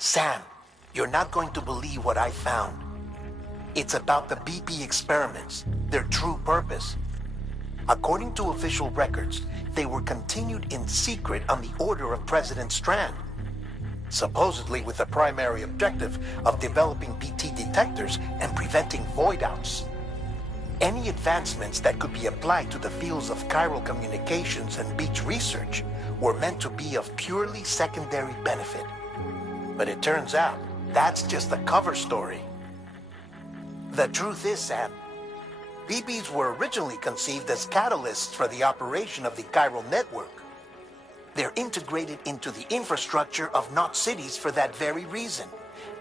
Sam, you're not going to believe what I found. It's about the BP experiments, their true purpose. According to official records, they were continued in secret on the order of President Strand, supposedly with the primary objective of developing BT detectors and preventing void-outs. Any advancements that could be applied to the fields of chiral communications and beach research were meant to be of purely secondary benefit. But it turns out, that's just the cover story. The truth is, Sam, BBs were originally conceived as catalysts for the operation of the chiral network. They're integrated into the infrastructure of Knot cities for that very reason.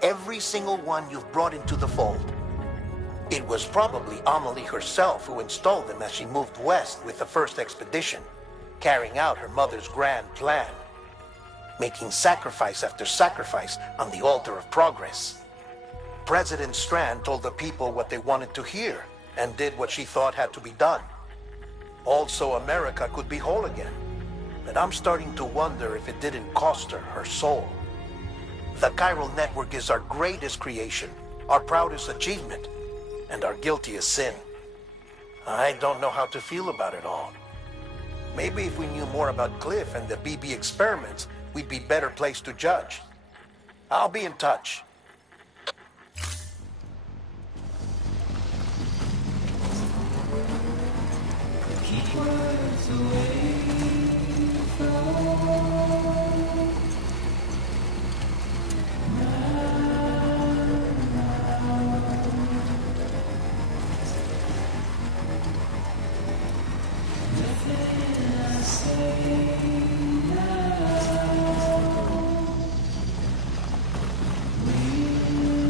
Every single one you've brought into the fold. It was probably Amelie herself who installed them as she moved west with the first expedition, carrying out her mother's grand plan, making sacrifice after sacrifice on the altar of progress. President Strand told the people what they wanted to hear and did what she thought had to be done. Also, America could be whole again. But I'm starting to wonder if it didn't cost her her soul. The chiral network is our greatest creation, our proudest achievement, and our guiltiest sin. I don't know how to feel about it all. Maybe if we knew more about Cliff and the BB experiments, we'd be better placed to judge. I'll be in touch. Keep words away from nothing I say now will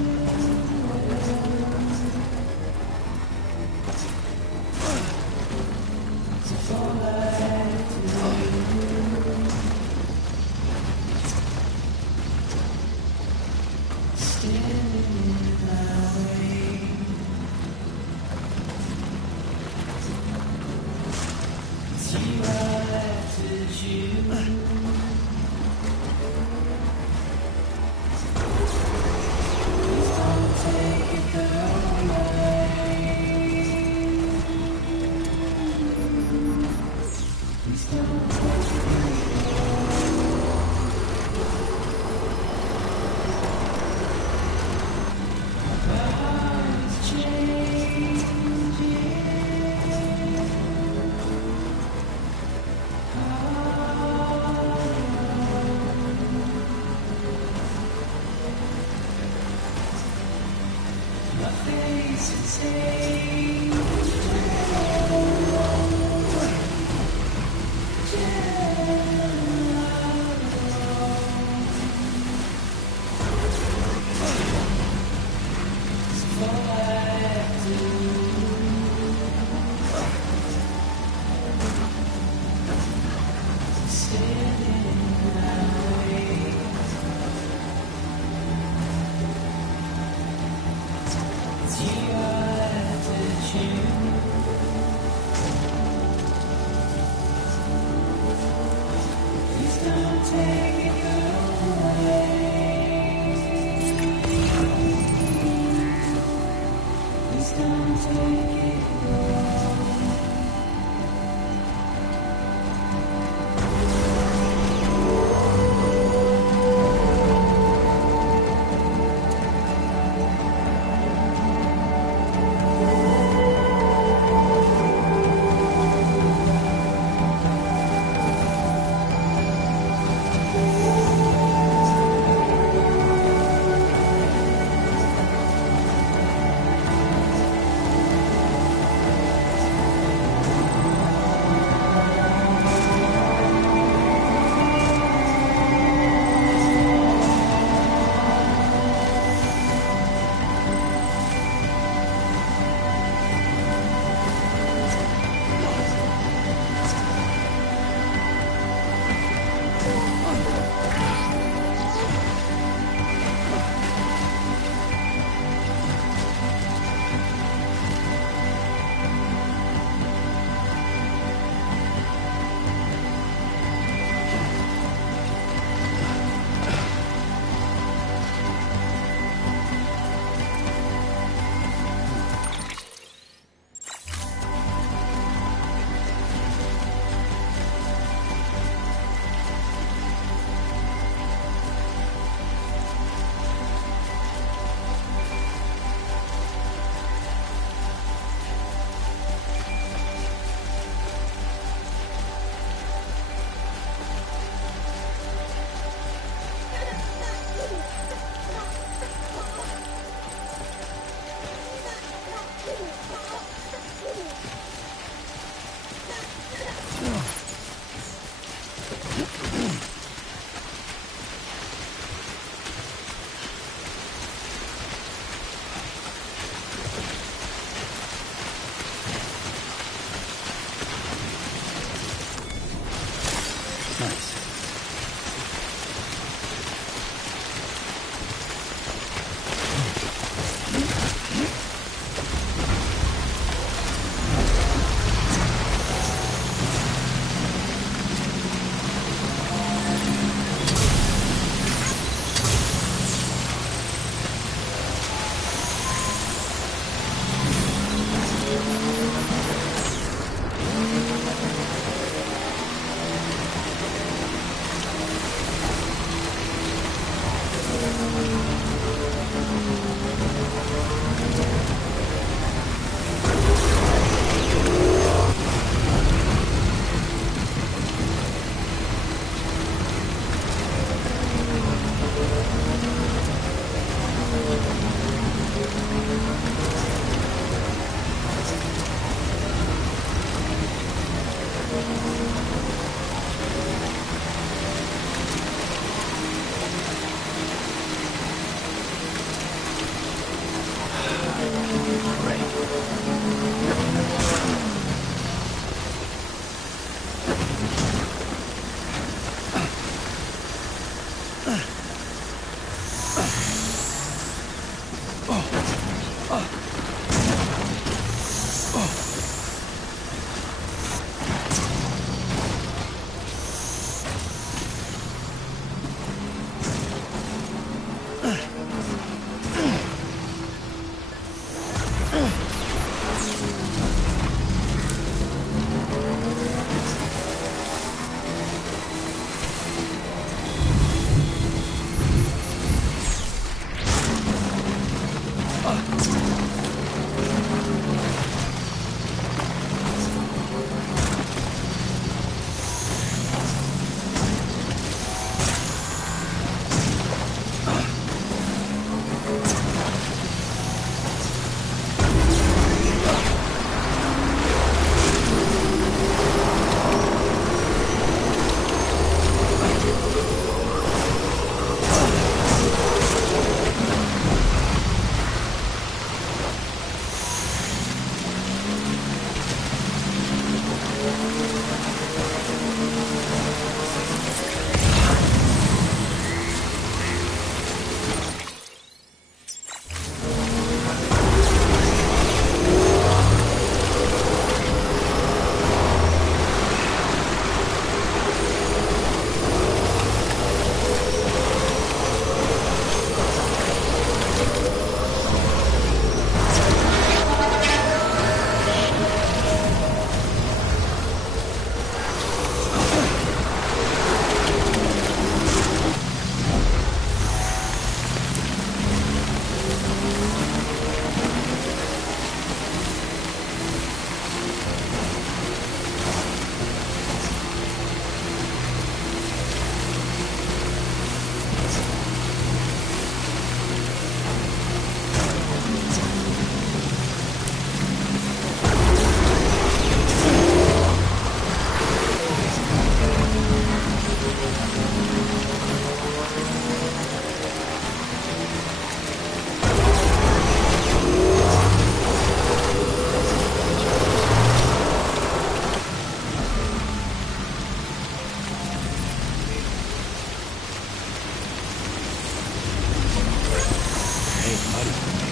muddy for me.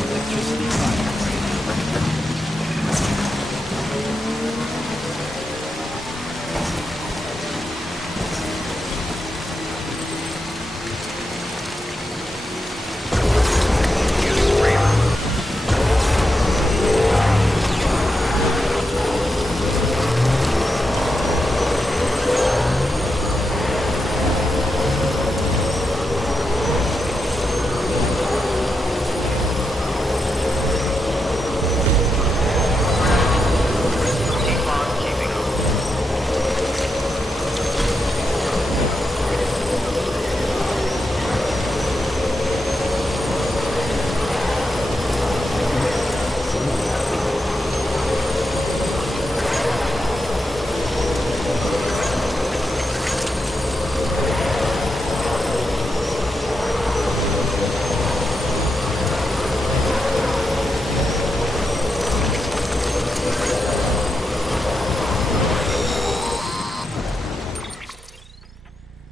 Non-electricity fire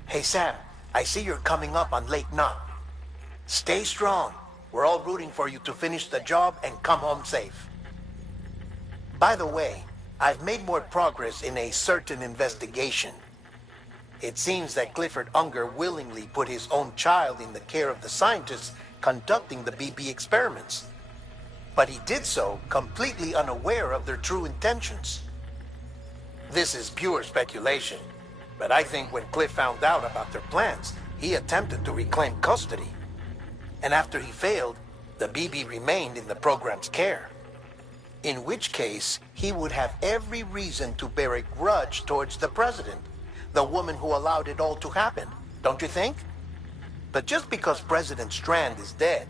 Hey Sam, I see you're coming up on Lake Knot. Stay strong. We're all rooting for you to finish the job and come home safe. By the way, I've made more progress in a certain investigation. It seems that Clifford Unger willingly put his own child in the care of the scientists conducting the BP experiments. But he did so completely unaware of their true intentions. This is pure speculation, but I think when Cliff found out about their plans, he attempted to reclaim custody. And after he failed, the BB remained in the program's care. In which case, he would have every reason to bear a grudge towards the president, the woman who allowed it all to happen, don't you think? But just because President Strand is dead,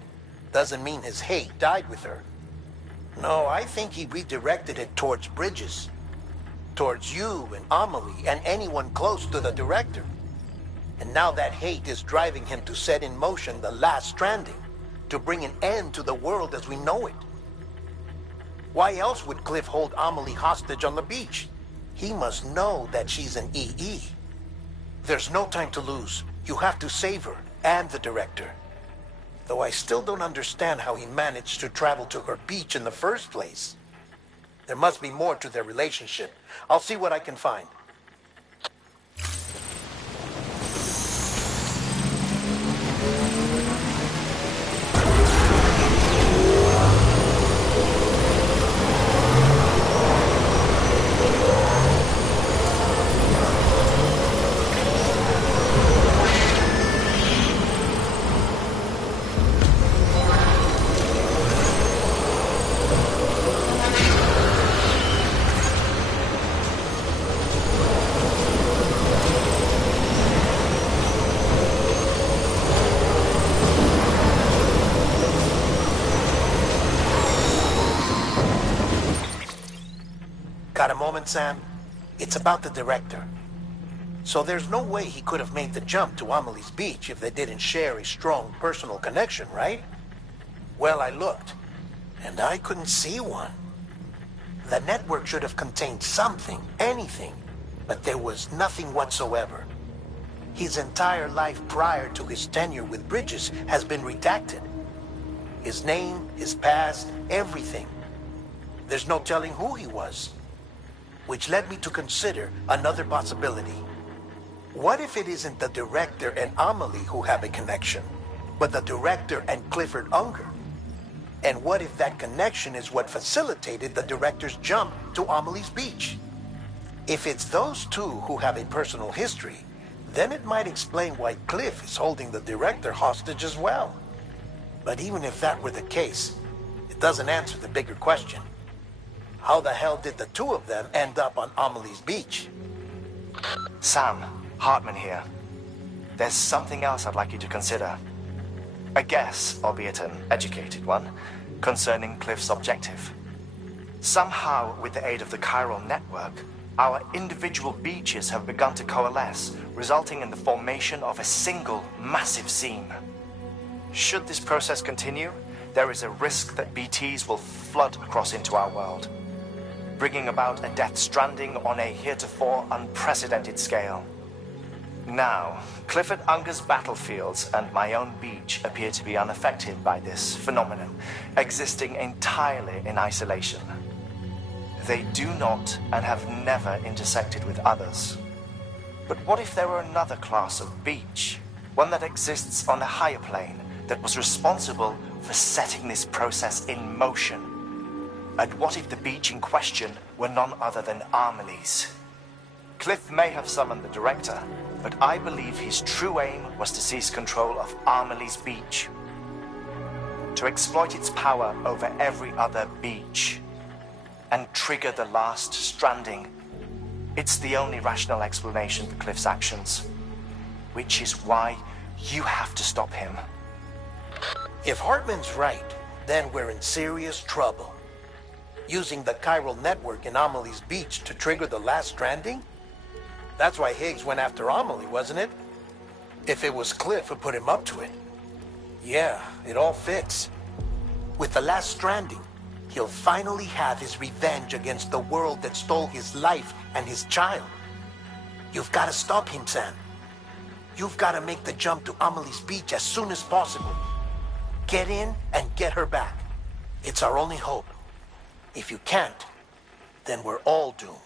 doesn't mean his hate died with her. No, I think he redirected it towards Bridges. Towards you and Amelie and anyone close to the director. And now that hate is driving him to set in motion the last Stranding, to bring an end to the world as we know it. Why else would Cliff hold Amelie hostage on the beach? He must know that she's an EE. There's no time to lose. You have to save her and the director. Though I still don't understand how he managed to travel to her beach in the first place. There must be more to their relationship. I'll see what I can find. Got a moment, Sam? It's about the director. So there's no way he could have made the jump to Amelie's beach if they didn't share a strong personal connection, right? Well, I looked, and I couldn't see one. The network should have contained something, anything, but there was nothing whatsoever. His entire life prior to his tenure with Bridges has been redacted. His name, his past, everything. There's no telling who he was. Which led me to consider another possibility. What if it isn't the director and Amelie who have a connection, but the director and Clifford Unger? And what if that connection is what facilitated the director's jump to Amelie's beach? If it's those two who have a personal history, then it might explain why Cliff is holding the director hostage as well. But even if that were the case, it doesn't answer the bigger question. How the hell did the two of them end up on Amelie's beach? Sam, Hartman here. There's something else I'd like you to consider. A guess, albeit an educated one, concerning Cliff's objective. Somehow, with the aid of the chiral network, our individual beaches have begun to coalesce, resulting in the formation of a single massive seam. Should this process continue, there is a risk that BTs will flood across into our world, bringing about a death stranding on a heretofore unprecedented scale. Now, Clifford Unger's battlefields and my own beach appear to be unaffected by this phenomenon, existing entirely in isolation. They do not and have never intersected with others. But what if there were another class of beach, one that exists on a higher plane, that was responsible for setting this process in motion? And what if the beach in question were none other than Amelie's? Cliff may have summoned the director, but I believe his true aim was to seize control of Amelie's beach, to exploit its power over every other beach, and trigger the last stranding. It's the only rational explanation for Cliff's actions, which is why you have to stop him. If Hartman's right, then we're in serious trouble. Using the chiral network in Amelie's beach to trigger the last stranding? That's why Higgs went after Amelie, wasn't it? If it was Cliff who put him up to it. Yeah, it all fits. With the last stranding, he'll finally have his revenge against the world that stole his life and his child. You've got to stop him, Sam. You've got to make the jump to Amelie's beach as soon as possible. Get in and get her back. It's our only hope. If you can't, then we're all doomed.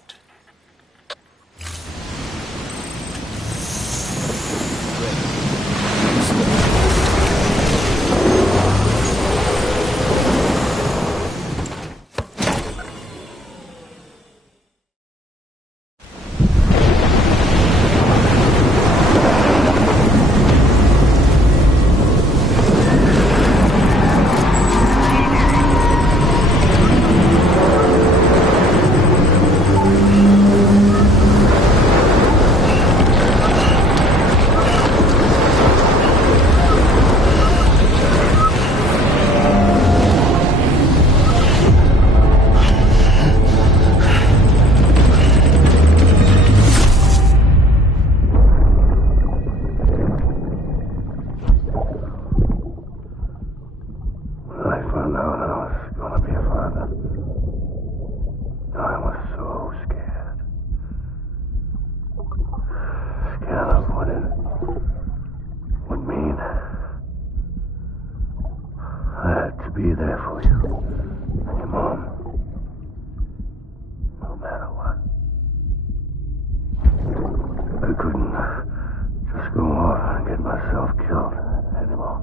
Be there for you, and your mom, no matter what. I couldn't just go off and get myself killed anymore.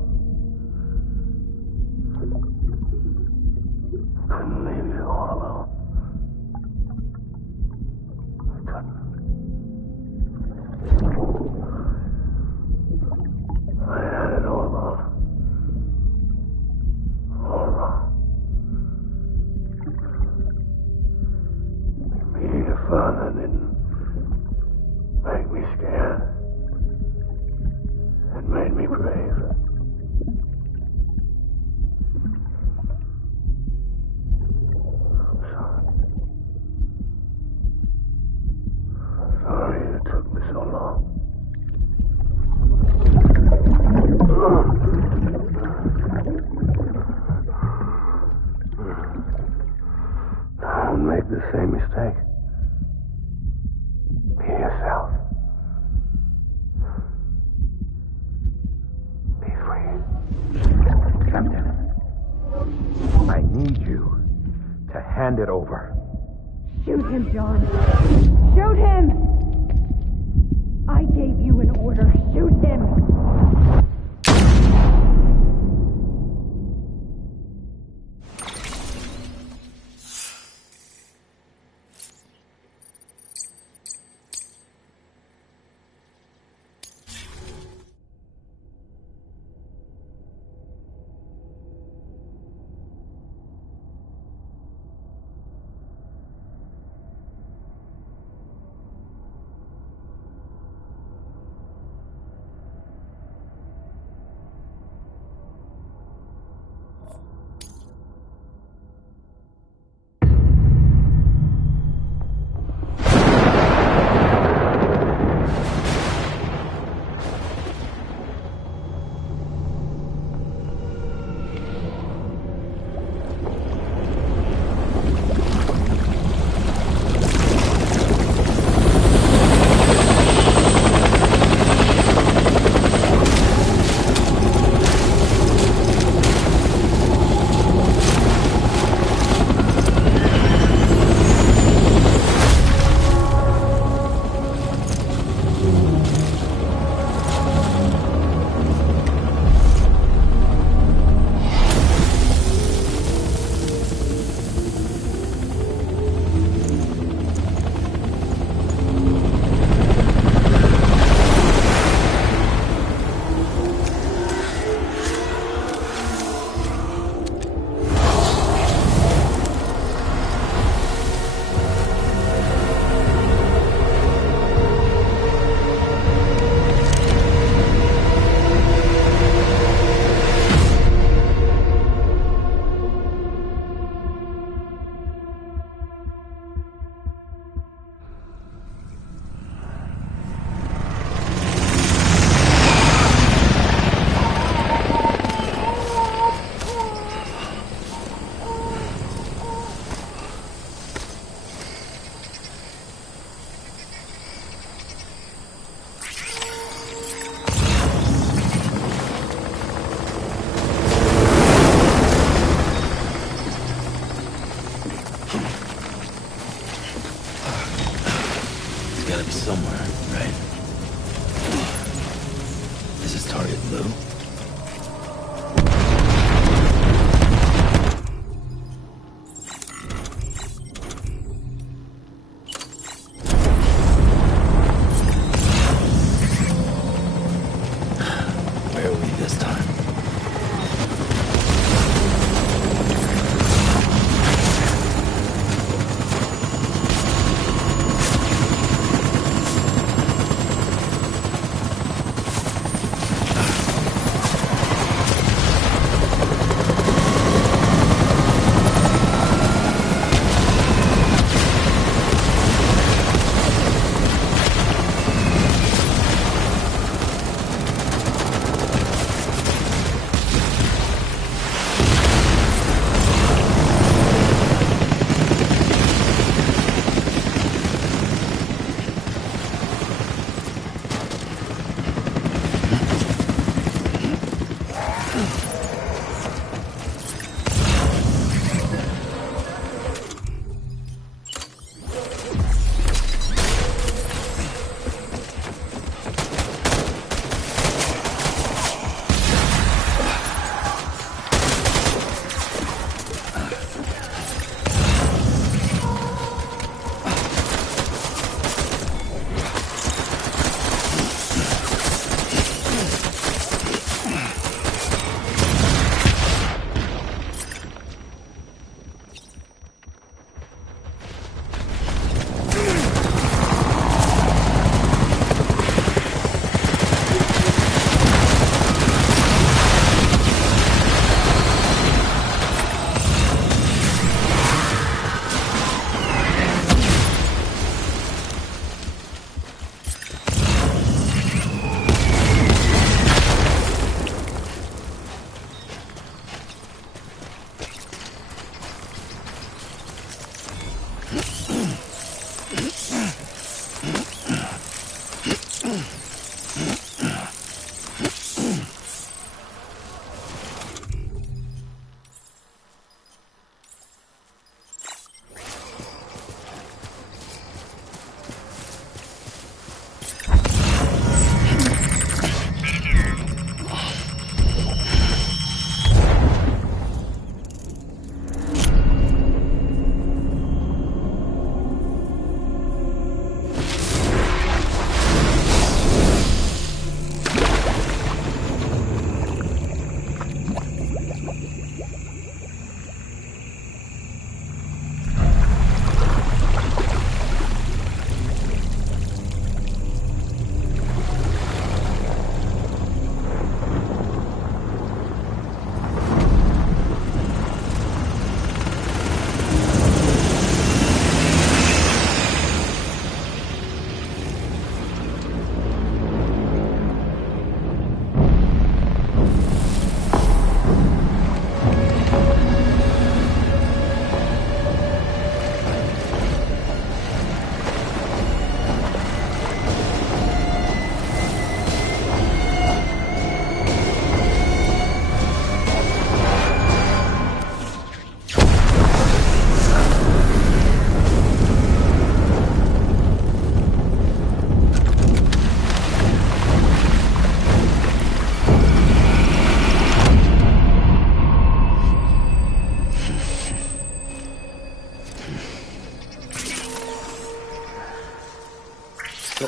Couldn't leave you all alone. I couldn't. I had it all wrong. Father didn't make me scared. It made me brave. I'm sorry. Sorry it took me so long. Don't make the same mistake. Be yourself. Be free. Captain, I need you to hand it over. Shoot him, John. Shoot him! I gave you an order. Shoot him!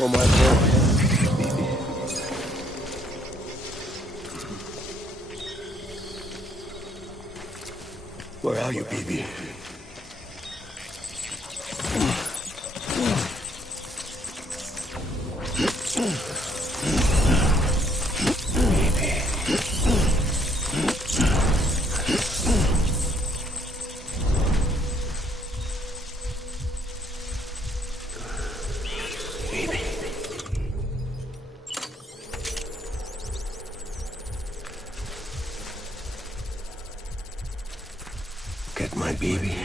all my fault, baby. Where are you, baby? Get my baby.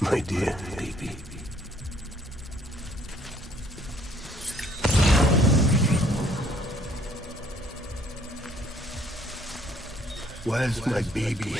My dear baby. Where's my baby?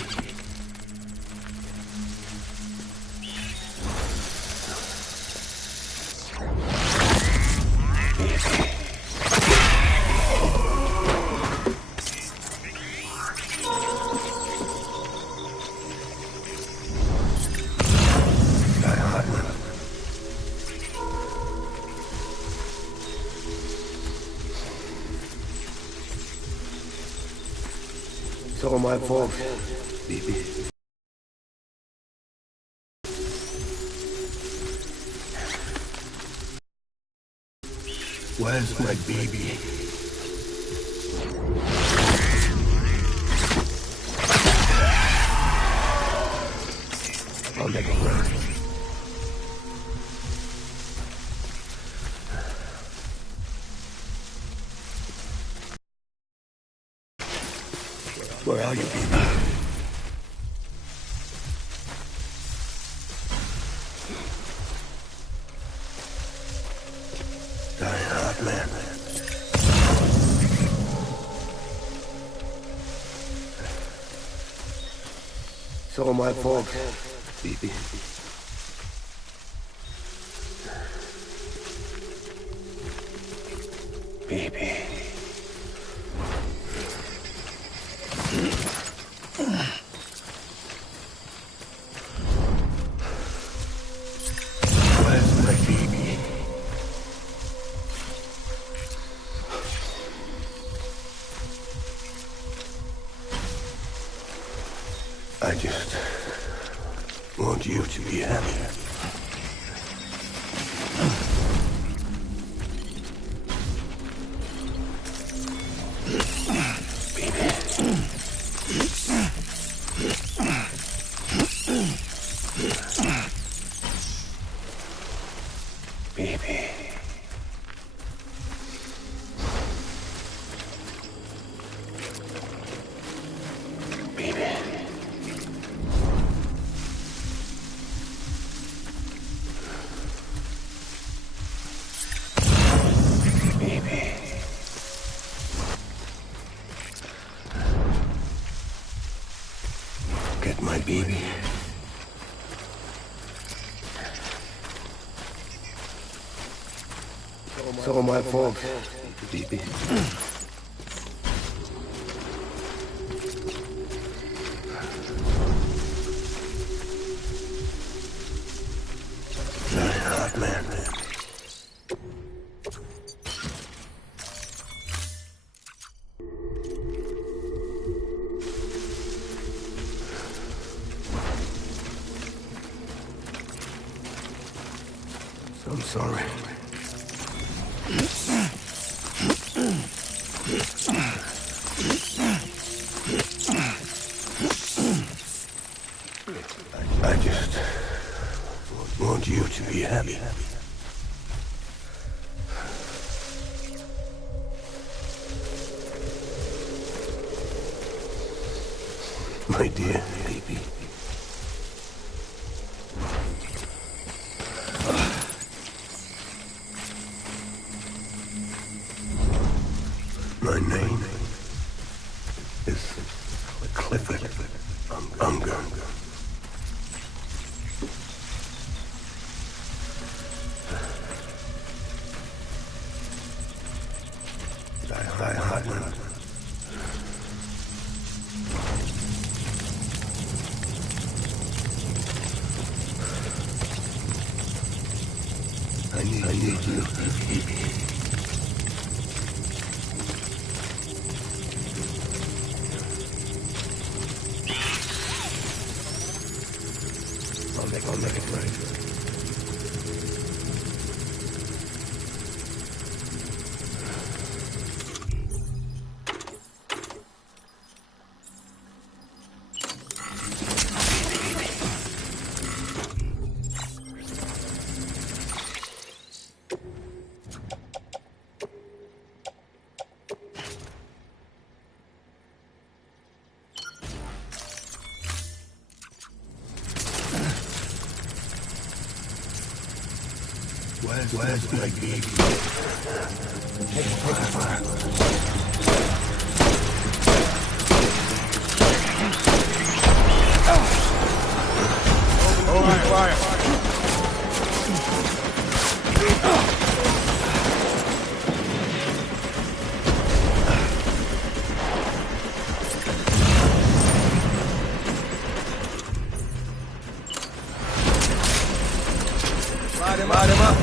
It's all my fault, baby. Where's my baby? I'll never run. Where are you, baby? Die hard, man. It's all my fault, baby. Baby. Where's my baby? I just want you to be happy. Baby. Baby. Baby. Get my baby. It's all my fault, baby. Die hard, man. I'm sorry. I just want you to be happy. My dear baby. My name is Clifford Unger. Die hard, man. I'll make it right. Where's my baby? Take fire. Open fire. Light him up.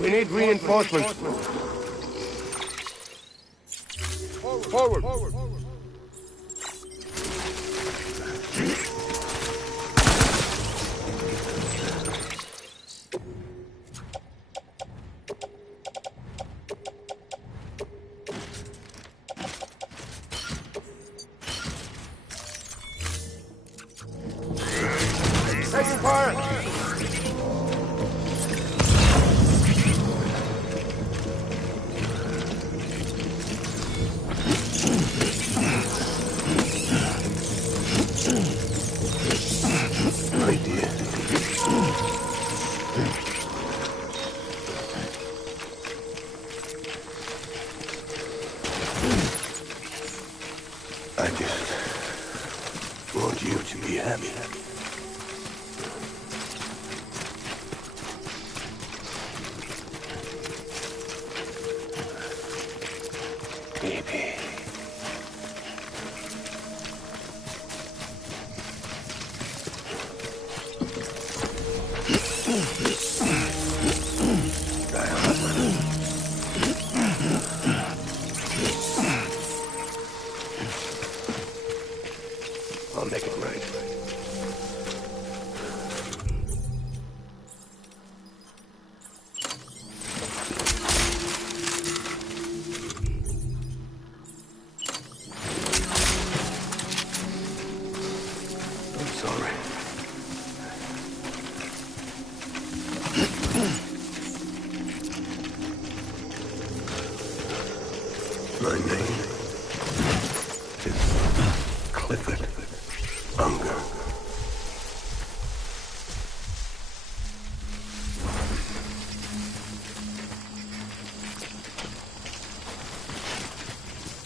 We need reinforcements. Forward. Taking fire.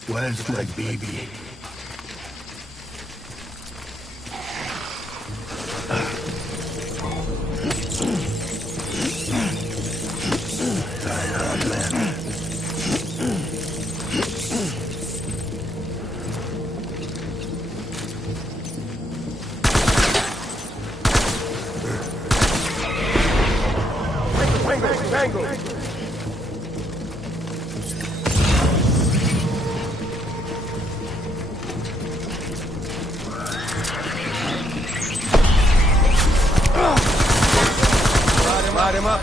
Where's my baby? Light him up.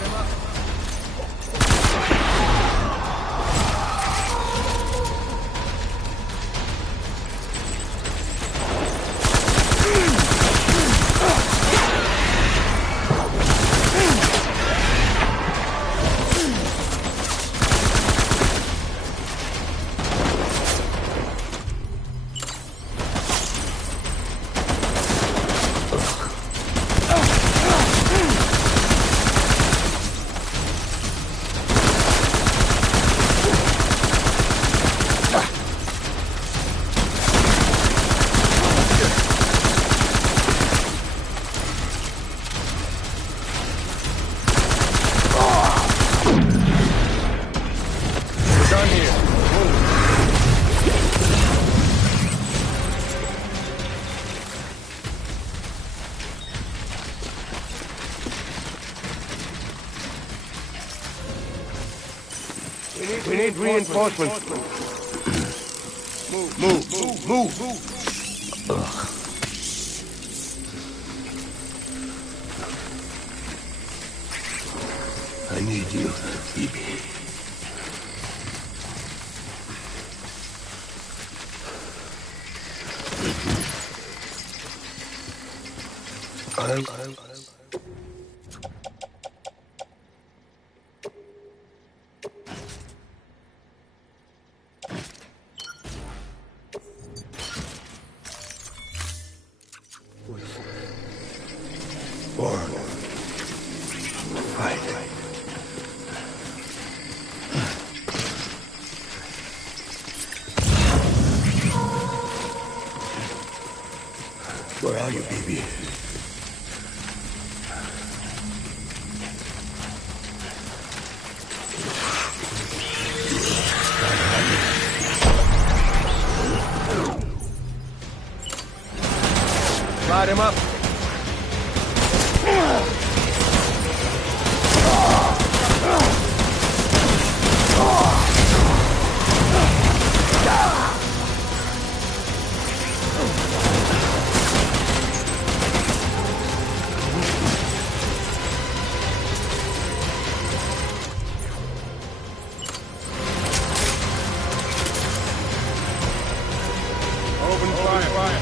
We need reinforcements. Move. Ugh. I need you, baby. Where are you, baby? Light him up. Open fire.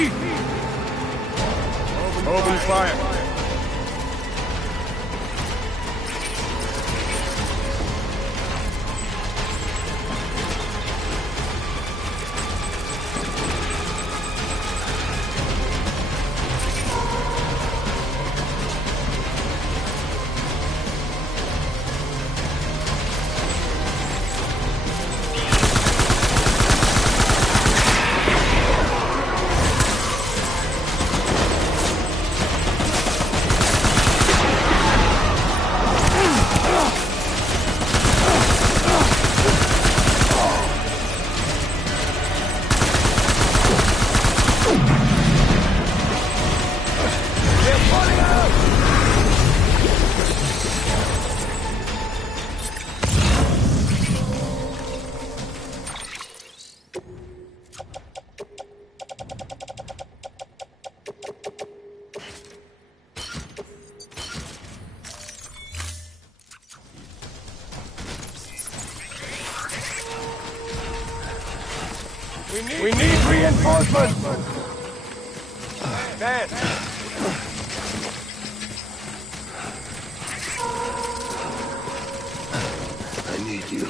Heat! Open fire. We need reinforcements! Dad! I need you.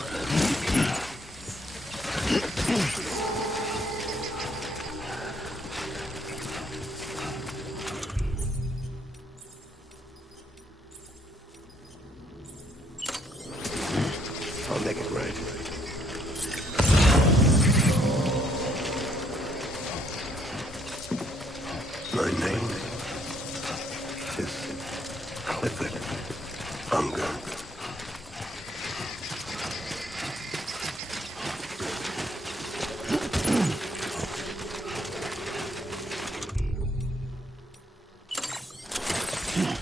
I'll make it right. My name is Clifford Unger.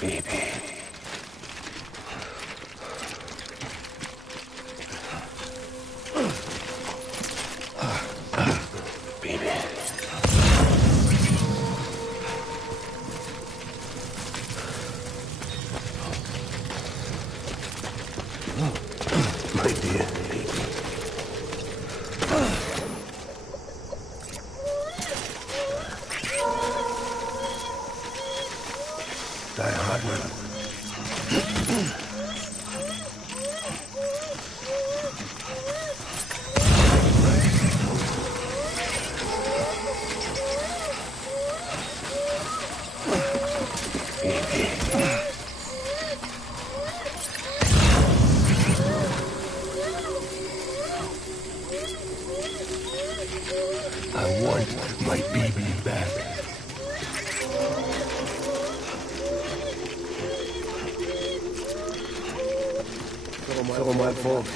Baby. Baby. My dear baby. Die Hartman. I want my baby back. It's all my fault.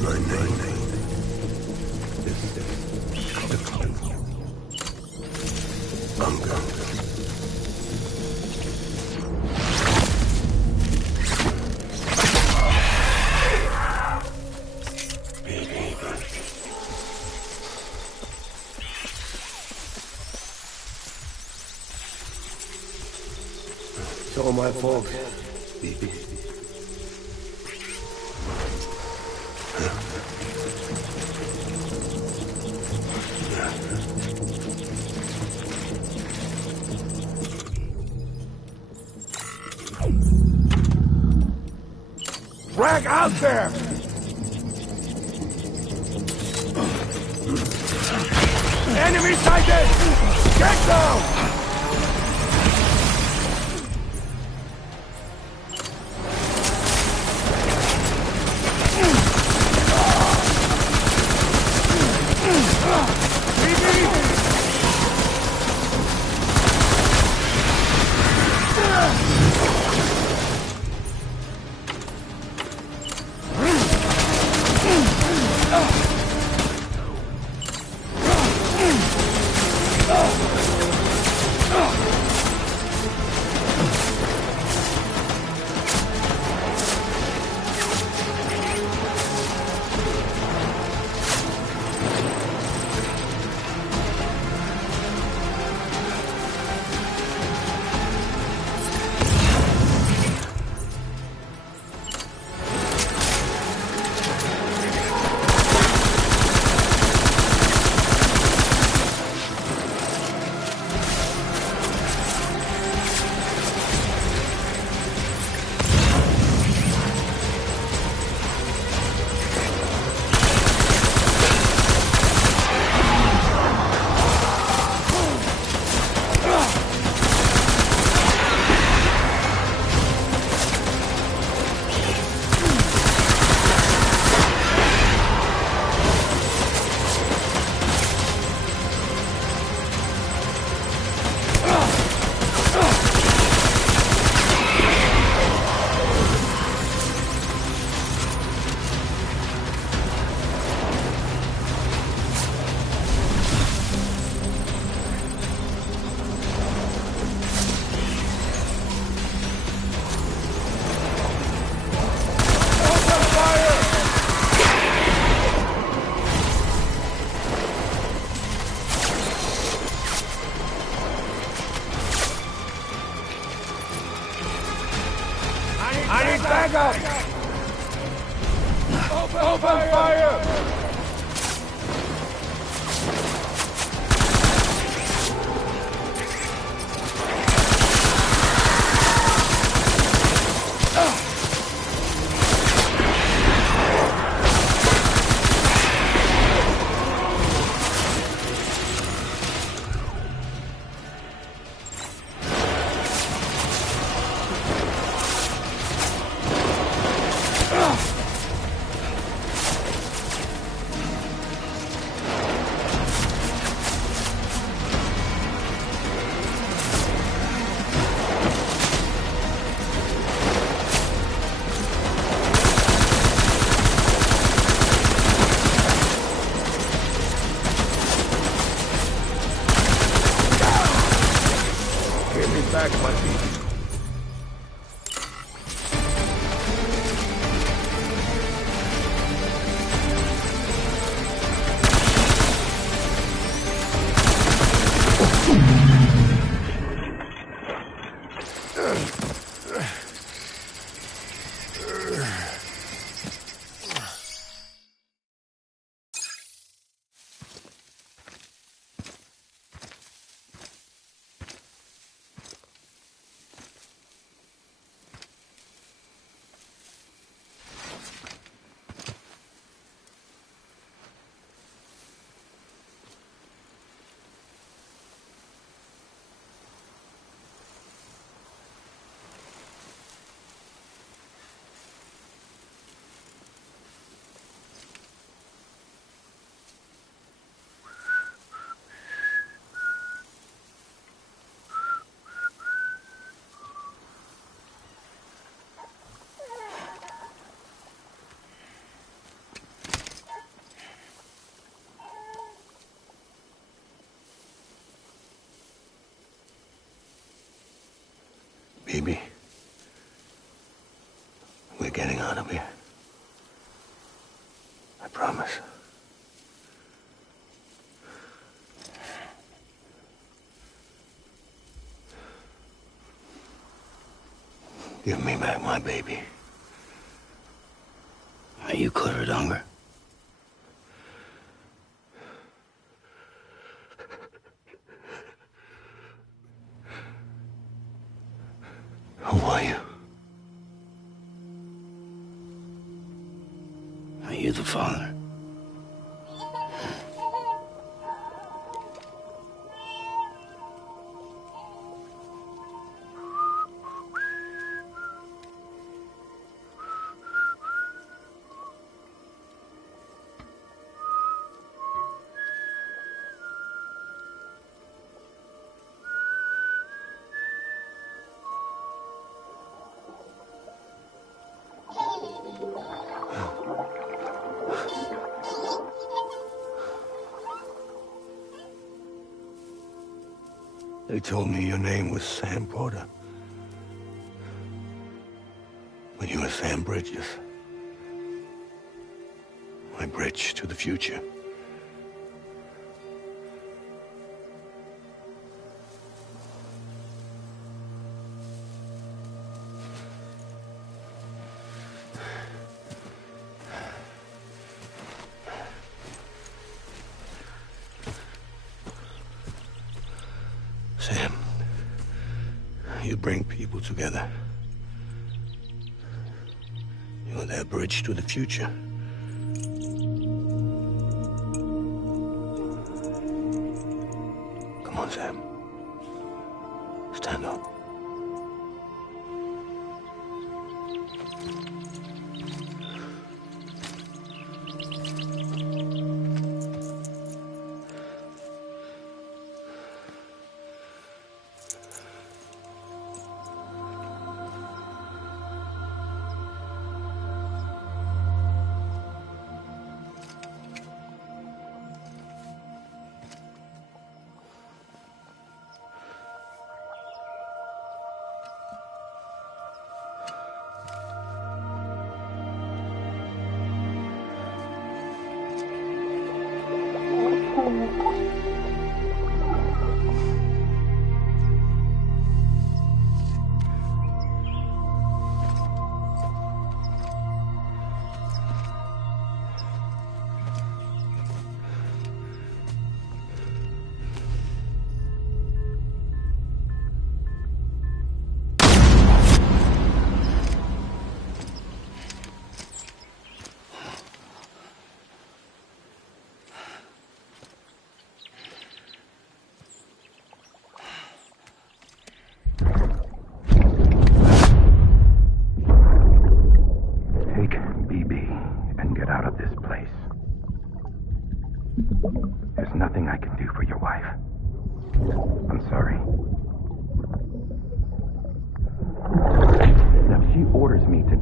My name is Clifford Unger. It's all my fault, baby. Frag out there! Enemy sighted! Get down! I need backup! Open fire! Back, my people. Baby, we're getting out of here. I promise. Give me back my baby. Are you clear of hunger? Who are you? Are you the father? They told me your name was Sam Porter. But you were Sam Bridges. My bridge to the future. Sam, you bring people together. You're their bridge to the future. Come on, Sam. Stand up.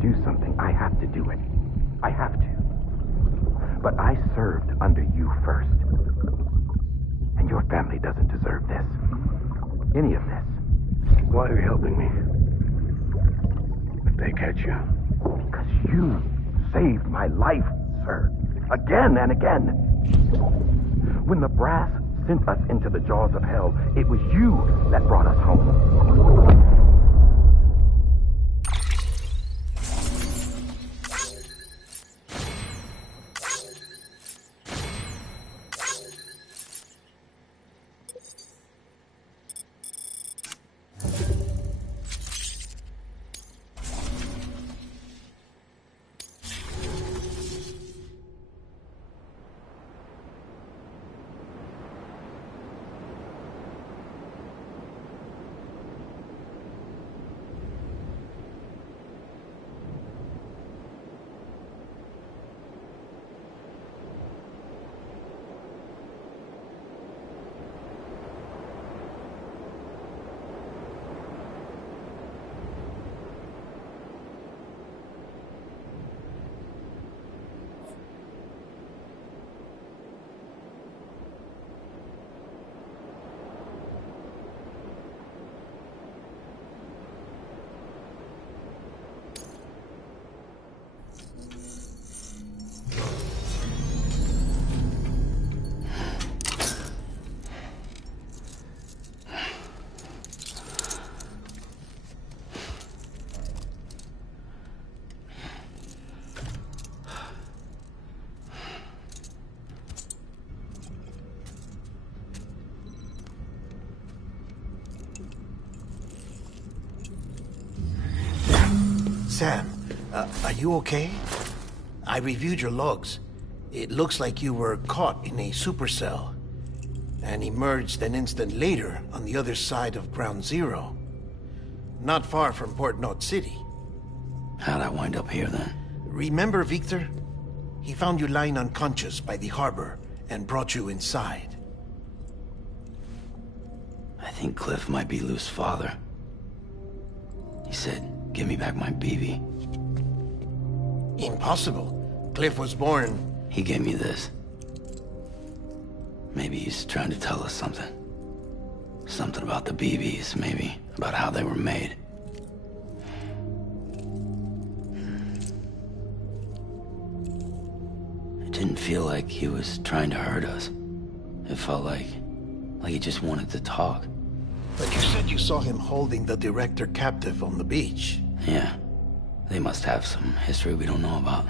do something, I have to do it. I have to. But I served under you first. And your family doesn't deserve this. Any of this. Why are you helping me? If they catch you. Because you saved my life, sir. Again and again. When the brass sent us into the jaws of hell, it was you that brought us home. Sam, are you okay? I reviewed your logs. It looks like you were caught in a supercell and emerged an instant later on the other side of Ground Zero. Not far from Port Knot City. How'd I wind up here then? Remember Victor? He found you lying unconscious by the harbor and brought you inside. I think Cliff might be Lou's father. He said, give me back my BB. Impossible. Cliff was born... He gave me this. Maybe he's trying to tell us something. Something about the BBs, maybe. About how they were made. It didn't feel like he was trying to hurt us. It felt like he just wanted to talk. But you said you saw him holding the director captive on the beach. Yeah. They must have some history we don't know about.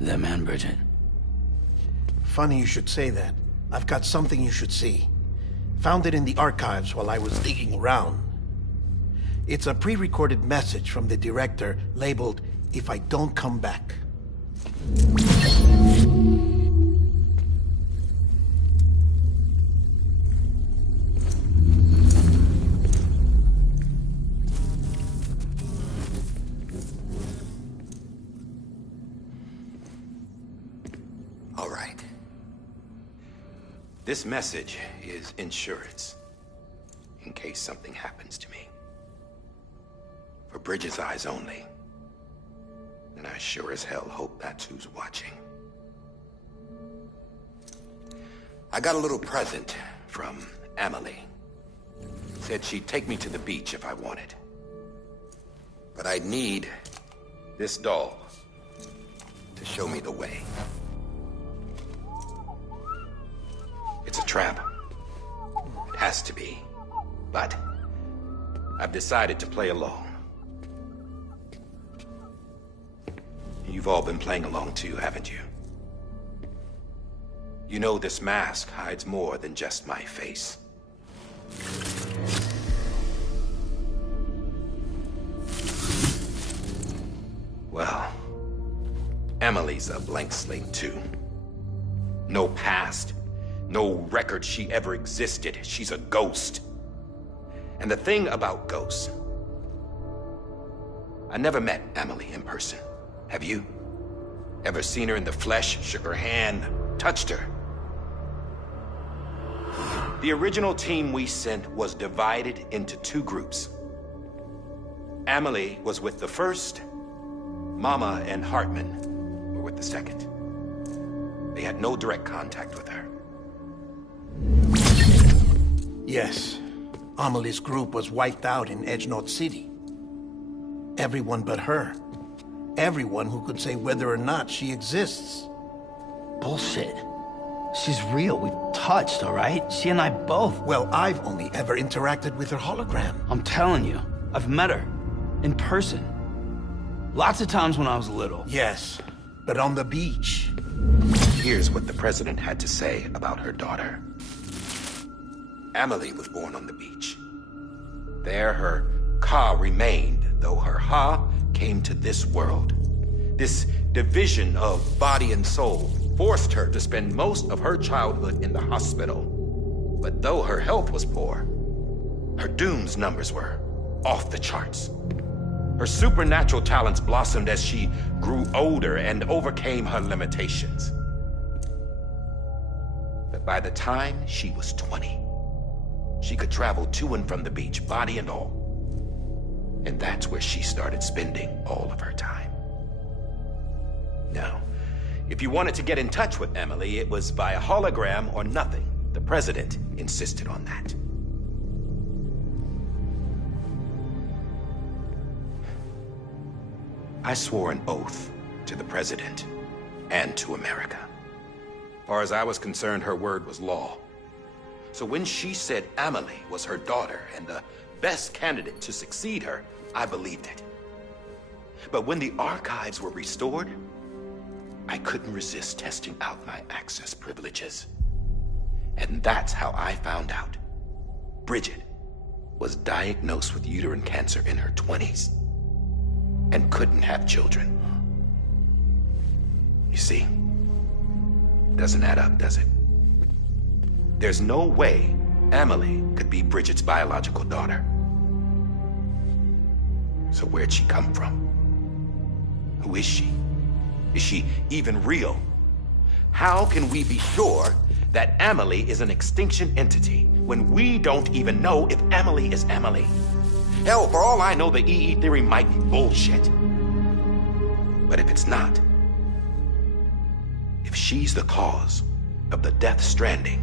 Them and Bridget. Funny you should say that. I've got something you should see. Found it in the archives while I was digging around. It's a pre-recorded message from the director labeled, "If I don't come back." All right. This message is insurance, in case something happens to me. For Bridget's eyes only. And I sure as hell hope that's who's watching. I got a little present from Emily. Said she'd take me to the beach if I wanted. But I'd need this doll to show me the way. It's a trap. It has to be. But I've decided to play along. You've all been playing along too, haven't you? You know this mask hides more than just my face. Well, Emily's a blank slate too. No past. No record she ever existed. She's a ghost. And the thing about ghosts... I never met Emily in person. Have you? Ever seen her in the flesh, shook her hand, touched her? The original team we sent was divided into two groups. Emily was with the first, Mama and Hartman were with the second. They had no direct contact with her. Yes. Amelie's group was wiped out in Edgenorth City. Everyone but her. Everyone who could say whether or not she exists. Bullshit. She's real. We've touched, all right? She and I both. Well, I've only ever interacted with her hologram. I'm telling you, I've met her. In person. Lots of times when I was little. Yes, but on the beach. Here's what the president had to say about her daughter. Amelie was born on the beach. There her Ka remained, though her Ha came to this world. This division of body and soul forced her to spend most of her childhood in the hospital. But though her health was poor, her Doom's numbers were off the charts. Her supernatural talents blossomed as she grew older and overcame her limitations. But by the time she was 20, she could travel to and from the beach, body and all. And that's where she started spending all of her time. Now, if you wanted to get in touch with Emily, it was via hologram or nothing. The president insisted on that. I swore an oath to the president and to America. As far as I was concerned, her word was law. So when she said Amelie was her daughter and the best candidate to succeed her, I believed it. But when the archives were restored, I couldn't resist testing out my access privileges. And that's how I found out. Bridget was diagnosed with uterine cancer in her 20s and couldn't have children. You see, doesn't add up, does it? There's no way Amelie could be Bridget's biological daughter. So where'd she come from? Who is she? Is she even real? How can we be sure that Amelie is an extinction entity when we don't even know if Amelie is Amelie? Hell, for all I know, the EE theory might be bullshit. But if it's not, if she's the cause of the death stranding,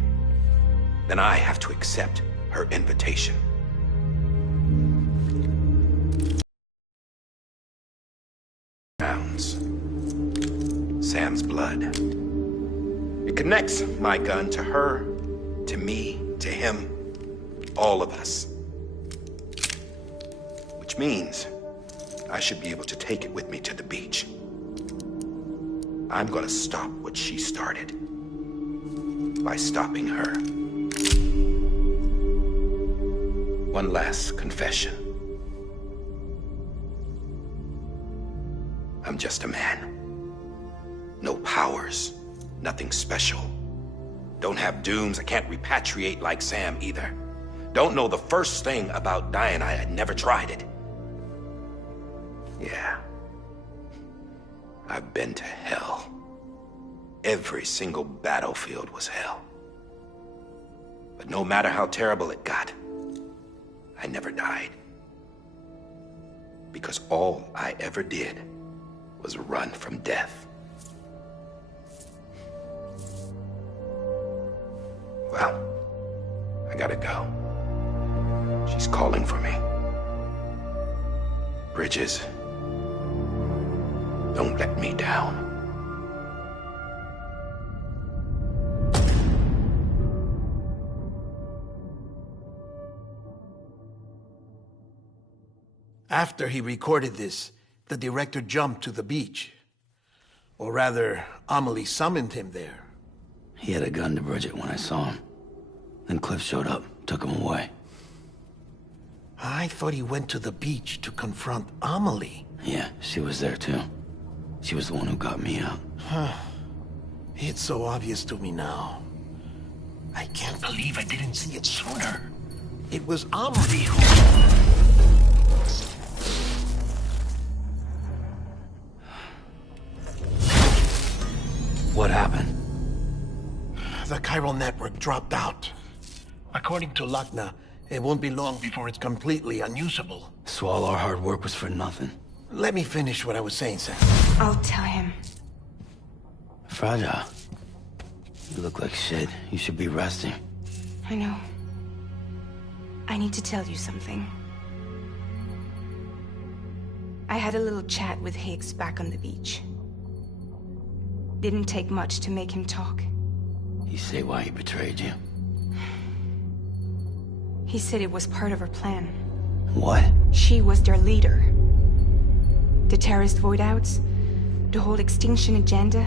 then I have to accept her invitation. Rounds. Sam's blood. It connects my gun to her, to me, to him, all of us. Which means I should be able to take it with me to the beach. I'm gonna stop what she started by stopping her. One last confession. I'm just a man. No powers, nothing special. Don't have dooms, I can't repatriate like Sam either. Don't know the first thing about dying, I had never tried it. Yeah. I've been to hell. Every single battlefield was hell. But no matter how terrible it got, I never died. Because all I ever did was run from death. Well, I gotta go. She's calling for me. Bridges, don't let me down. After he recorded this, the director jumped to the beach. Or rather, Amelie summoned him there. He had a gun to Bridget when I saw him. Then Cliff showed up, took him away. I thought he went to the beach to confront Amelie. Yeah, she was there too. She was the one who got me out. It's so obvious to me now. I can't believe I didn't see it sooner. It was Amelie who... What happened? The chiral network dropped out. According to Lachna, it won't be long before it's completely unusable. So all our hard work was for nothing. Let me finish what I was saying, Sam. I'll tell him. Fragile. You look like shit. You should be resting. I know. I need to tell you something. I had a little chat with Higgs back on the beach. Didn't take much to make him talk. You say why he betrayed you? He said it was part of her plan. What? She was their leader. The terrorist void-outs, the whole extinction agenda,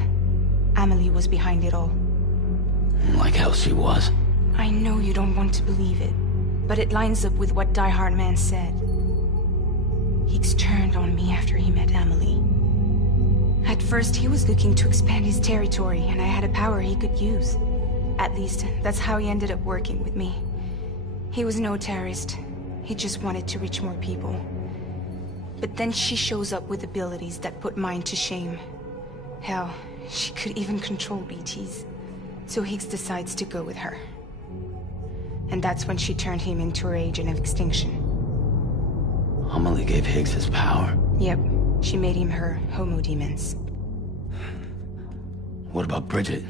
Amelie was behind it all. Like hell she was. I know you don't want to believe it, but it lines up with what Die Hard Man said. Higgs turned on me after he met Amelie. At first, he was looking to expand his territory, and I had a power he could use. At least, that's how he ended up working with me. He was no terrorist. He just wanted to reach more people. But then she shows up with abilities that put mine to shame. Hell, she could even control BTs. So Higgs decides to go with her. And that's when she turned him into her agent of extinction. Amelie gave Higgs his power. Yep, she made him her homo demons. What about Bridget?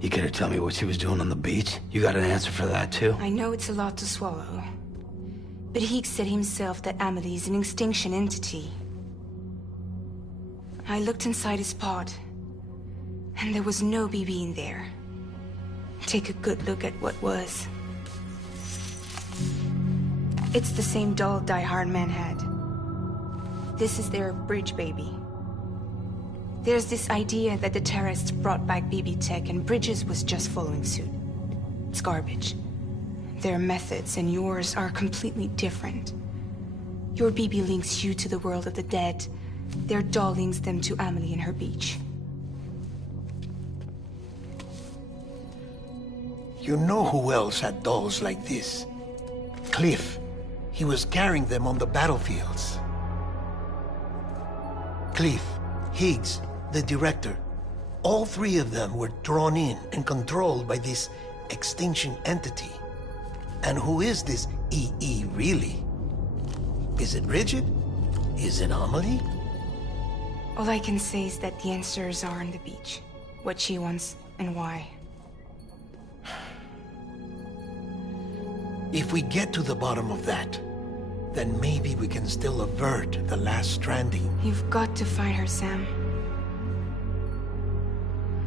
You care to tell me what she was doing on the beach? You got an answer for that too? I know it's a lot to swallow. But Higgs said himself that Amelie is an extinction entity. I looked inside his pod, and there was no BB in there. Take a good look at what was. It's the same doll Die Hard Man had. This is their bridge baby. There's this idea that the terrorists brought back BB tech and Bridges was just following suit. It's garbage. Their methods and yours are completely different. Your BB links you to the world of the dead. Their doll links them to Amelie and her beach. You know who else had dolls like this? Cliff. He was carrying them on the battlefields. Cliff, Higgs, the director. All three of them were drawn in and controlled by this extinction entity. And who is this EE really? Is it Bridget? Is it Amelie? All I can say is that the answers are on the beach. What she wants and why. If we get to the bottom of that, then maybe we can still avert the last stranding. You've got to find her, Sam.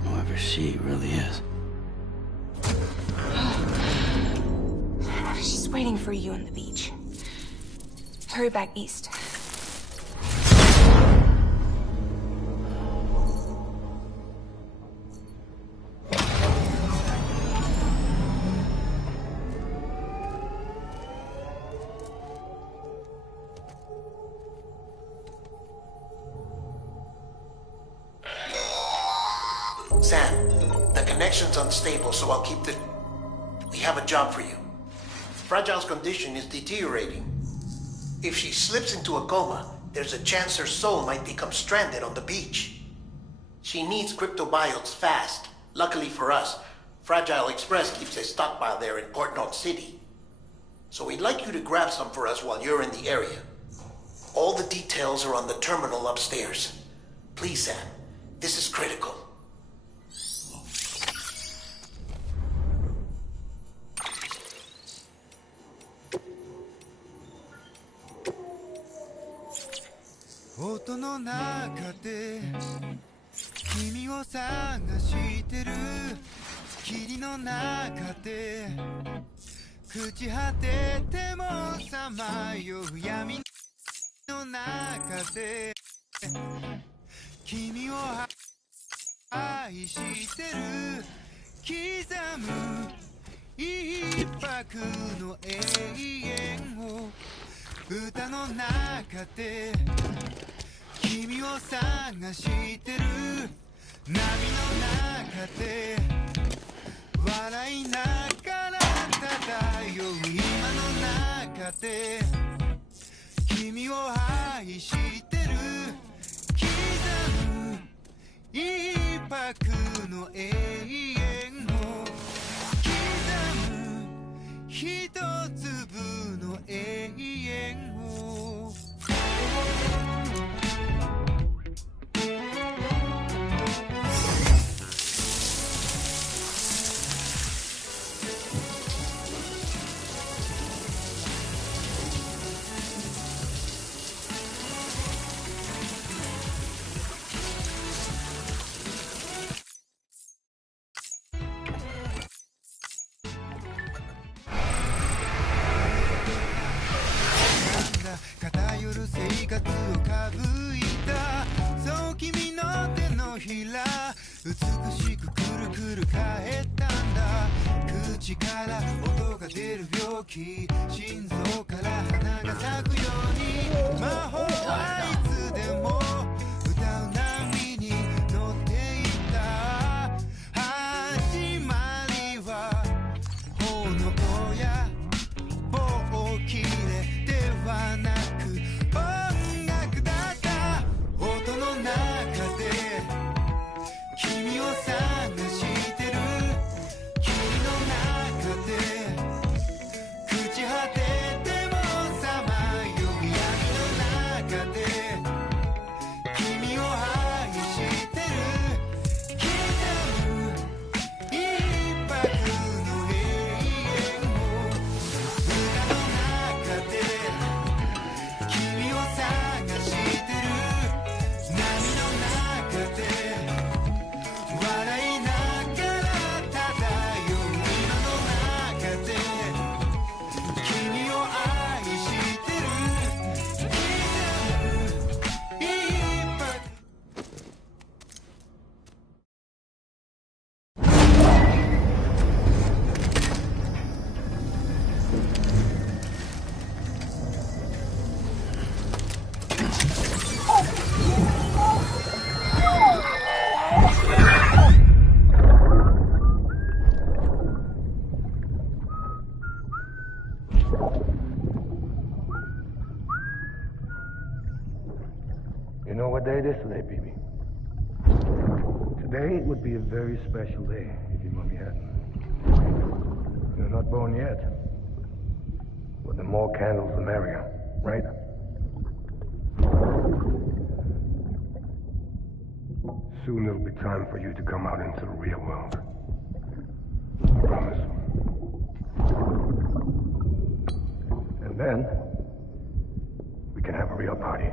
Whoever she really is. She's waiting for you on the beach. Hurry back east. Sam, the connection's unstable, so I'll keep the... We have a job for you. Fragile's condition is deteriorating. If she slips into a coma, there's a chance her soul might become stranded on the beach. She needs cryptobiotes fast. Luckily for us, Fragile Express keeps a stockpile there in Port North City. So we'd like you to grab some for us while you're in the area. All the details are on the terminal upstairs. Please, Sam, this is critical.音の中で君を探してる霧の中で朽ち果ててもさまよう闇の中で君を愛してる刻む一拍の永遠を歌の中で君を探してる波の中で笑いながら漂う今の中で君を愛してる刻む一拍の永遠を刻む一粒の永遠をしくくるくる返ったんだ口から音が出る病気心臓から花が咲くように魔法はいつでも歌う波に乗っていた始まりは炎や棒切れではなく音楽だった音の中で君を探してる霧の中で朽ち果ててもさまよう闇の中で君を愛してる刻む一拍の永遠を歌の中で君を探してる波の中で笑いながら漂う今の中で君を愛してる刻む一拍You know what day it is today, baby? Today would be a very special day if your mommy hadn't. You're not born yet. But the more candles, the merrier, right? Soon it'll be time for you to come out into the real world. I promise. And then, we can have a real party.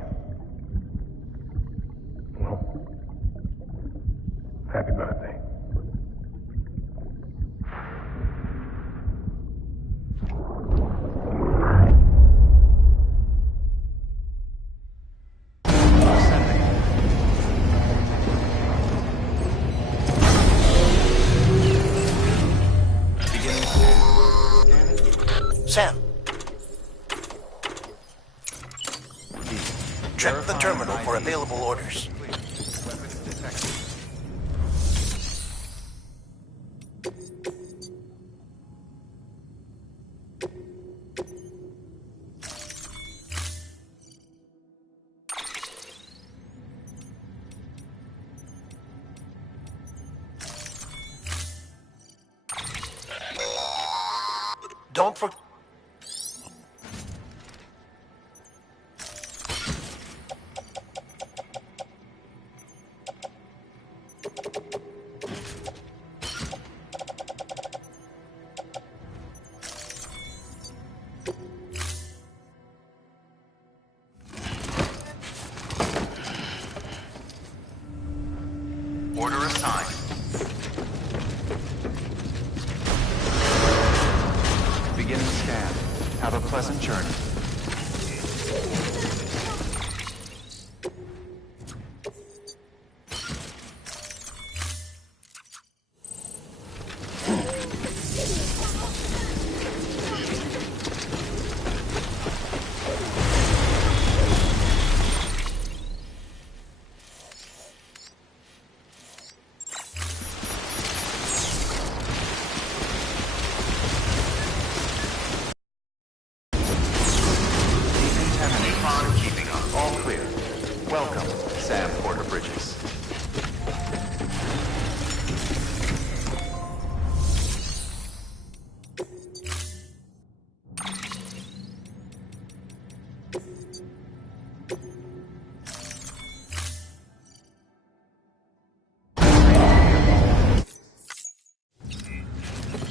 Well, happy birthday. Sam. Check the terminal for available orders. Don't forget. Order assigned. Beginning scan. Have a pleasant journey. All clear. Welcome, Sam Porter Bridges.